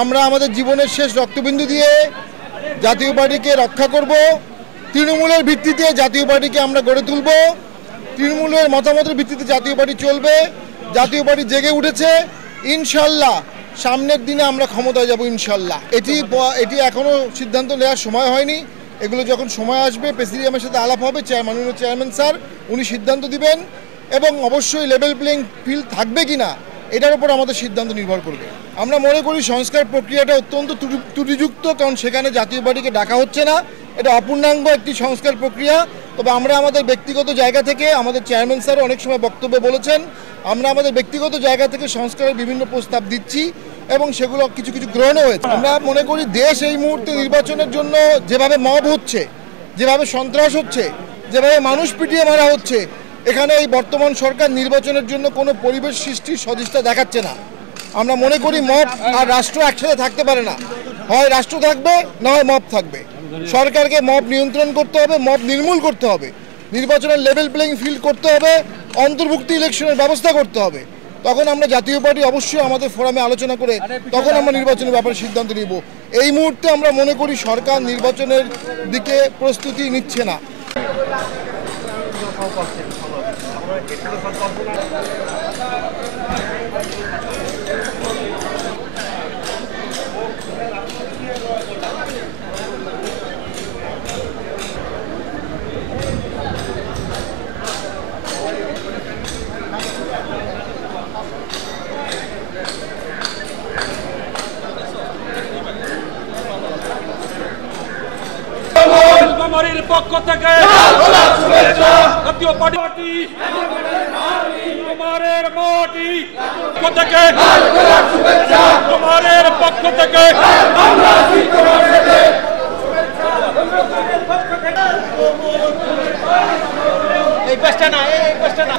আমরা আমাদের জীবনের শেষ রক্তবিন্দু দিয়ে জাতীয় পার্টিকে রক্ষা করব। তৃণমূলের ভিত্তিতে জাতীয় পার্টিকে আমরা গড়ে তুলব। তৃণমূলের মতামতের ভিত্তিতে জাতীয় পার্টি চলবে। জাতীয় পার্টি জেগে উঠেছে, ইনশাল্লাহ সামনের দিনে আমরা ক্ষমতায় যাব ইনশাল্লাহ। এটি এখনও সিদ্ধান্ত নেওয়ার সময় হয়নি। এগুলো যখন সময় আসবে প্রেসিডিয়ামের সাথে আলাপ হবে, মাননীয় চেয়ারম্যান স্যার উনি সিদ্ধান্ত দিবেন এবং অবশ্যই লেভেল প্লেইং ফিল্ড থাকবে কি না এটার উপর আমাদের সিদ্ধান্ত নির্ভর করবে। আমরা মনে করি সংস্কার প্রক্রিয়াটা অত্যন্ত ত্রুটিযুক্ত, কারণ সেখানে জাতীয় পার্টিকে ডাকা হচ্ছে না। এটা অপূর্ণাঙ্গ একটি সংস্কার প্রক্রিয়া। তবে আমরা আমাদের ব্যক্তিগত জায়গা থেকে, আমাদের চেয়ারম্যান স্যার অনেক সময় বক্তব্য বলেছেন, আমরা আমাদের ব্যক্তিগত জায়গা থেকে সংস্কারের বিভিন্ন প্রস্তাব দিচ্ছি এবং সেগুলো কিছু কিছু গ্রহণও হয়েছে। আমরা মনে করি দেশ এই মুহূর্তে নির্বাচনের জন্য যেভাবে মব হচ্ছে, যেভাবে সন্ত্রাস হচ্ছে, যেভাবে মানুষ পিটিয়ে মারা হচ্ছে, এখানে এই বর্তমান সরকার নির্বাচনের জন্য কোনো পরিবেশ সৃষ্টির সদিচ্ছা দেখাচ্ছে না। আমরা মনে করি মব আর রাষ্ট্র একসাথে থাকতে পারে না, হয় রাষ্ট্র থাকবে না হয় মব থাকবে। সরকারকে মব নিয়ন্ত্রণ করতে হবে, মব নির্মূল করতে হবে, নির্বাচনের লেভেল প্লেইং ফিল্ড করতে হবে, অন্তর্ভুক্তি ইলেকশনের ব্যবস্থা করতে হবে। তখন আমরা জাতীয় পার্টি অবশ্যই আমাদের ফোরামে আলোচনা করে তখন আমরা নির্বাচনের ব্যাপারে সিদ্ধান্ত নিব। এই মুহূর্তে আমরা মনে করি সরকার নির্বাচনের দিকে প্রস্তুতি নিচ্ছে না। পক্ষ থেকে জাতীয় পার্টি কুমারের মাটি থেকে কুমারের পক্ষ থেকে এই পাশটা না, এই পাশটা না।